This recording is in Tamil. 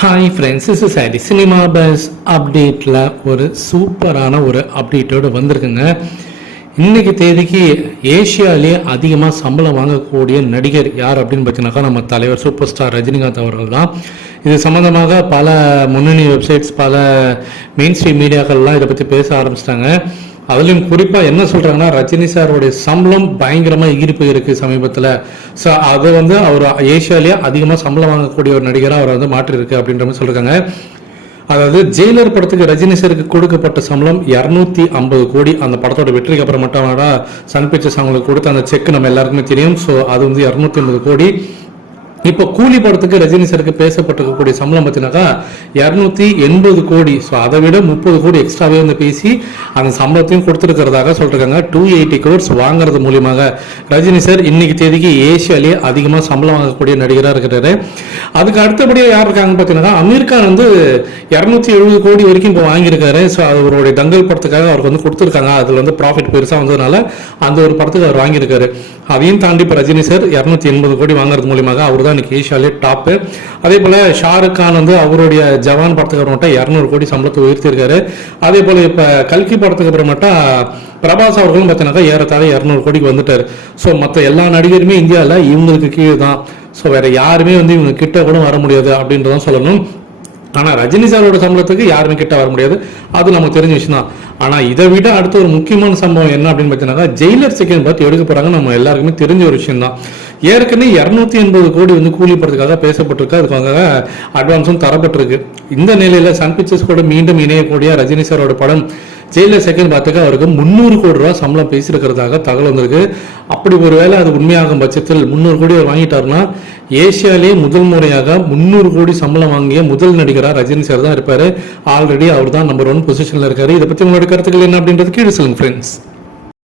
Hi friends is sorry cinema buzz அப்டேட்டில் ஒரு சூப்பரான ஒரு அப்டேட்டோடு வந்திருக்குங்க. இன்றைக்கு தேதிக்கு ஏஷியாவிலே அதிகமாக சம்பளம் வாங்கக்கூடிய நடிகர் யார் அப்படின்னு பார்த்தீங்கன்னாக்கா நம்ம தலைவர் சூப்பர் ஸ்டார் ரஜினிகாந்த் அவர்கள் தான் இது சம்மந்தமாக பல முன்னணி வெப்சைட்ஸ் பல மெயின் ஸ்ட்ரீம் மீடியாக்கள்லாம் இதை பற்றி பேச ஆரம்பிச்சிட்டாங்க. அதுலயும் குறிப்பாக என்ன சொல்றாங்கன்னா ரஜினி சாரோடைய சம்பளம் பயங்கரமா ஈர்ப்பு போயிருக்கு சமீபத்துல. ஸோ அது வந்து அவர் ஏஷியாலேயே அதிகமா சம்பளம் வாங்கக்கூடிய ஒரு நடிகரா அவர் வந்து மாற்றிருக்கு அப்படின்ற மாதிரி சொல்றாங்க. அதாவது ஜெயிலர் படத்துக்கு ரஜினி சாருக்கு கொடுக்கப்பட்ட சம்பளம் இரநூத்தி ஐம்பது கோடி. அந்த படத்தோட வெற்றிக்கு அப்புறம் மட்டும் சன் பிக்சர்ஸ் அவங்களுக்கு கொடுத்த அந்த செக் நம்ம எல்லாருக்குமே தெரியும். ஸோ அது வந்து இரநூத்தி ஐம்பது கோடி. இப்போ கூலி படத்துக்கு ரஜினி சாருக்கு பேசப்பட்டிருக்கக்கூடிய சம்பளம் பார்த்தீங்கன்னாக்கா இரநூத்தி எண்பது கோடி. ஸோ அதை விட முப்பது கோடி எக்ஸ்ட்ராவே வந்து பேசி அந்த சம்பளத்தையும் கொடுத்துருக்கிறதாக சொல்லிருக்காங்க. டூ எயிட்டி கோர்ஸ் வாங்குறது மூலியமாக ரஜினி சார் இன்னைக்கு தேதிக்கு ஏஷியாலே அதிகமாக சம்பளம் வாங்கக்கூடிய நடிகராக இருக்கிறாரு. அதுக்கு அடுத்தபடியாக யார் இருக்காங்கன்னு பார்த்தீங்கன்னா அமீர் கான் வந்து இரநூத்தி எழுபது கோடி வரைக்கும் இப்போ வாங்கியிருக்காரு. ஸோ அவருடைய தங்கல் படத்துக்காக அவருக்கு வந்து கொடுத்துருக்காங்க. அதில் வந்து ப்ராஃபிட் பெருசாக வந்ததுனால அந்த ஒரு படத்துக்கு அவர் வாங்கியிருக்காரு. அதையும் தாண்டி இப்போ ரஜினி சார் இரநூத்தி எண்பது கோடி வாங்குறது மூலியமாக அவர் தான் இன்னைக்கு ஏஷியாலே டாப்பு அதே போல் ஷாருக் கான் வந்து அவருடைய ஜவான் படத்துக்கு அப்புறமேட்டா இரநூறு கோடி சம்பளத்தை உயர்த்தியிருக்காரு. அதே போல் இப்போ கல்கி படத்துக்கு அப்புறமேட்டா பிரபாஸ் அவர்களும் பார்த்தீங்கன்னாக்கா ஏறத்தாழ இரநூறு கோடிக்கு வந்துட்டார். ஸோ மற்ற எல்லா நடிகருமே இந்தியாவில் இவங்களுக்கு கீழே தான் ஸோ வேற யாருமே வந்து இவங்க கிட்ட கூட வர முடியாது அப்படின்றதான் சொல்லணும். ஆனால் ரஜினி சாரோட சம்பளத்துக்கு யாருமே கிட்ட வர முடியாது. அது நமக்கு தெரிஞ்ச விஷயம் தான் ஆனால் இதை விட அடுத்த ஒரு முக்கியமான சம்பவம் என்ன அப்படின்னு பார்த்தீங்கன்னா ஜெயிலர் செகண்ட் பார்த்து எடுக்க போறாங்க நம்ம எல்லாருக்குமே தெரிஞ்ச ஒரு விஷயம் தான் ஏற்கனவே இரநூத்தி எண்பது கோடி வந்து கூலி படத்துக்காக பேசப்பட்டிருக்கு. அதுக்காக அட்வான்ஸும் தரப்பட்டிருக்கு. இந்த நிலையில சன் பிக்சர்ஸ் கூட மீண்டும் இணையக்கூடிய ரஜினி சாரோட படம் ஜெயிலர் செகண்ட் பார்த்துக்க அவருக்கு முந்நூறு கோடி ரூபா சம்பளம் பேசியிருக்கிறதாக தகவல் வந்திருக்கு. அப்படி ஒரு வேளை அது உண்மையாகும் பட்சத்தில் முந்நூறு கோடி அவர் வாங்கிட்டாருன்னா ஏஷியாலே முதல் முறையாக முந்நூறு கோடி சம்பளம் வாங்கிய முதல் நடிகராக ரஜினி சார் தான் இருப்பார். ஆல்ரெடி அவர் தான் நம்பர் ஒன் பொசிஷனில் இருக்காரு. இதை பற்றி உங்களோட கருத்துக்கள் என்ன அப்படின்றது கீழே சொல்லுங்க ஃப்ரெண்ட்ஸ்